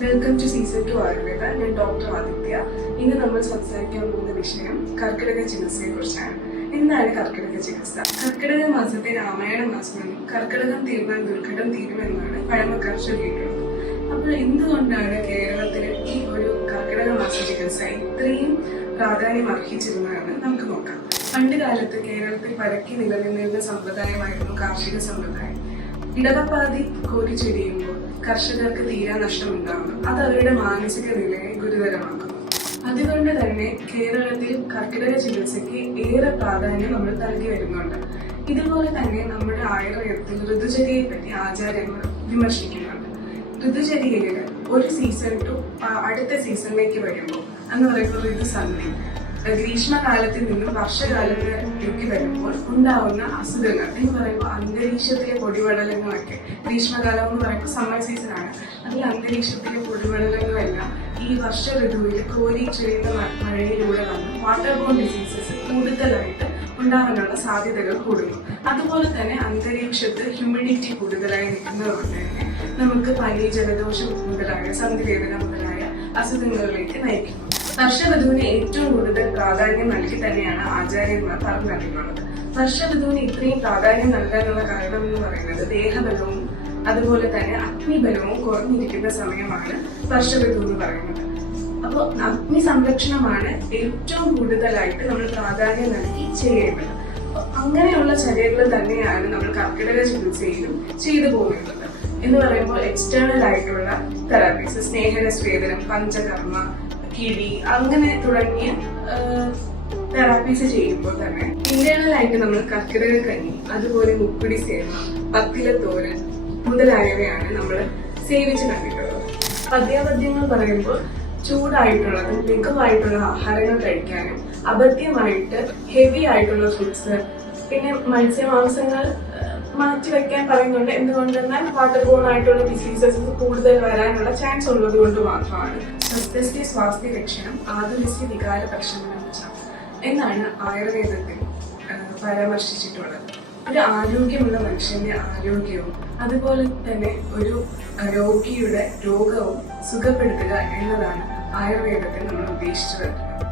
Welcome to season 2 Ayurveda. ഞാൻ doctor Aditya. ഇന്ന് നമ്മൾ സംസാരിക്കാൻ പോകുന്ന വിഷയം കർക്കിടക ചികിത്സയെ കുറിച്ചാണ്. എന്താണ് കർക്കിടക ചികിത്സ? കർക്കിടക മാസത്തെ രാമായണ മാസമെന്നും കർക്കിടകം തീർന്നാൽ ദുർഘടം തീരുമെന്നാണ് പഴമക്കാർ ചൊല്ലിയിട്ടുള്ളത്. അപ്പോൾ എന്തുകൊണ്ടാണ് കേരളത്തിൽ ഈ ഒരു കർക്കിടക മാസ ചികിത്സ ഇത്രയും പ്രാധാന്യം അർഹിച്ചിരുന്നതെന്ന് നമുക്ക് നോക്കാം. പണ്ട് കാലത്ത് കേരളത്തിൽ പരക്കെ നിലനിന്നിരുന്ന സമ്പ്രദായമായിരുന്നു കാർഷിക സമ്പ്രദായം. ഇടവപ്പാതി കോരിച്ചൊരിയുമ്പോൾ കർഷകർക്ക് തീരാ നഷ്ടമുണ്ടാകുന്നു. അത് അവരുടെ മാനസിക നിലയെ ഗുരുതരമാക്കുന്നു. അതുകൊണ്ട് തന്നെ കേരളത്തിൽ കർക്കിടക ചികിത്സയ്ക്ക് ഏറെ പ്രാധാന്യം നമ്മൾ നൽകി വരുന്നുണ്ട്. ഇതുപോലെ തന്നെ നമ്മുടെ ആയുർവേദത്തിൽ ഋതുചര്യയെ പറ്റി ആചാര്യന്മാർ വിമർശിക്കുന്നുണ്ട്. ഋതുചര്യയിൽ ഒരു സീസൺ ടു അടുത്ത സീസണിലേക്ക് വരുമ്പോൾ എന്ന് പറയുമ്പോൾ ഋതുസന്ധി, ഗ്രീഷ്മകാലത്തിൽ നിന്നും വർഷകാലത്തിലേക്ക് വരുമ്പോൾ ഉണ്ടാവുന്ന അസുഖങ്ങൾ എന്ന് പറയുമ്പോൾ അന്തരീക്ഷത്തിലെ പൊടിപടലങ്ങളൊക്കെ, ഗ്രീഷ്മകാലം എന്ന് പറയുമ്പോൾ സമ്മർ സീസൺ ആണ്, അതിൽ അന്തരീക്ഷത്തിലെ പൊടിപടലങ്ങളെല്ലാം ഈ വർഷ ഋതുവിൽ കോരി ചൊരിയുന്ന മഴയിലൂടെ വന്ന് വാട്ടർ ബോൺ ഡിസീസസ് കൂടുതലായിട്ട് ഉണ്ടാകാനുള്ള സാധ്യതകൾ കൂടുന്നു. അതുപോലെ തന്നെ അന്തരീക്ഷത്ത് ഹ്യൂമിഡിറ്റി കൂടുതലായി നിൽക്കുന്നതുകൊണ്ട് തന്നെ നമുക്ക് പനി, ജലദോഷം മുതലായ സന്ധിവേദന മുതലായ അസുഖങ്ങളിലേക്ക് നയിക്കുന്നു. വർഷ ഋതുവിന് ഏറ്റവും കൂടുതൽ പ്രാധാന്യം നൽകി തന്നെയാണ് ആചാര്യന്മാർ പറഞ്ഞു നൽകിയിട്ടുള്ളത്. വർഷ ഋതുവിന് ഇത്രയും പ്രാധാന്യം നൽകാനുള്ള കാരണം എന്ന് പറയുന്നത് ദേഹബലവും അതുപോലെ തന്നെ അഗ്നിബലവും കുറഞ്ഞിരിക്കുന്ന സമയമാണ് വർഷ ഋതു എന്ന് പറയുന്നത്. അപ്പോൾ അഗ്നി സംരക്ഷണമാണ് ഏറ്റവും കൂടുതലായിട്ട് നമ്മൾ പ്രാധാന്യം നൽകി ചെയ്യേണ്ടത്. അങ്ങനെയുള്ള ചര്യകൾ തന്നെയാണ് നമ്മൾ കർക്കിടക ചികിത്സയിലും ചെയ്തു പോകുന്നത്. എന്ന് പറയുമ്പോൾ എക്സ്റ്റേണൽ ആയിട്ടുള്ള തെറാപ്പീസ്, സ്നേഹരസ്വേദനം, പഞ്ചകർമ്മ, കിഴി, അങ്ങനെ തുടങ്ങിയ തെറാപ്പീസ് ചെയ്യുമ്പോൾ തന്നെ ഇന്റേണൽ ആയിട്ട് നമ്മൾ കർക്കിടക കഞ്ഞി, അതുപോലെ മുപ്പിടി സേവ, പത്തിലത്തോരൻ മുതലായവയാണ് നമ്മൾ സേവിച്ച് കണ്ടിട്ടുള്ളത്. പദ്യാപദ്യങ്ങൾ പറയുമ്പോൾ ചൂടായിട്ടുള്ളതും ലഘുവായിട്ടുള്ള ആഹാരങ്ങൾ കഴിക്കാനും അപഥ്യമായിട്ട് ഹെവി ആയിട്ടുള്ള ഫുഡ്സ്, പിന്നെ മത്സ്യമാംസങ്ങൾ മാറ്റിവെക്കാൻ പറയുന്നുണ്ട്. എന്തുകൊണ്ടെന്നാൽ വാട്ടർ ബോൺ ആയിട്ടുള്ള ഡിസീസസ് കൂടുതൽ വരാനുള്ള ചാൻസ് ഉള്ളത് കൊണ്ട് മാത്രമാണ്. സ്വസ്ഥസ്യ സ്വാസ്ഥ്യ ലക്ഷണം ആതുരസ്യ വികാര പ്രശമനം എന്നാണ് ആയുർവേദത്തിൽ പരാമർശിച്ചിട്ടുള്ളത്. ഒരു ആരോഗ്യമുള്ള മനുഷ്യന്റെ ആരോഗ്യവും അതുപോലെ തന്നെ ഒരു രോഗിയുടെ രോഗവും സുഖപ്പെടുത്തുക എന്നതാണ് ആയുർവേദത്തിൽ നമ്മൾ ഉദ്ദേശിച്ചു വരുന്നത്.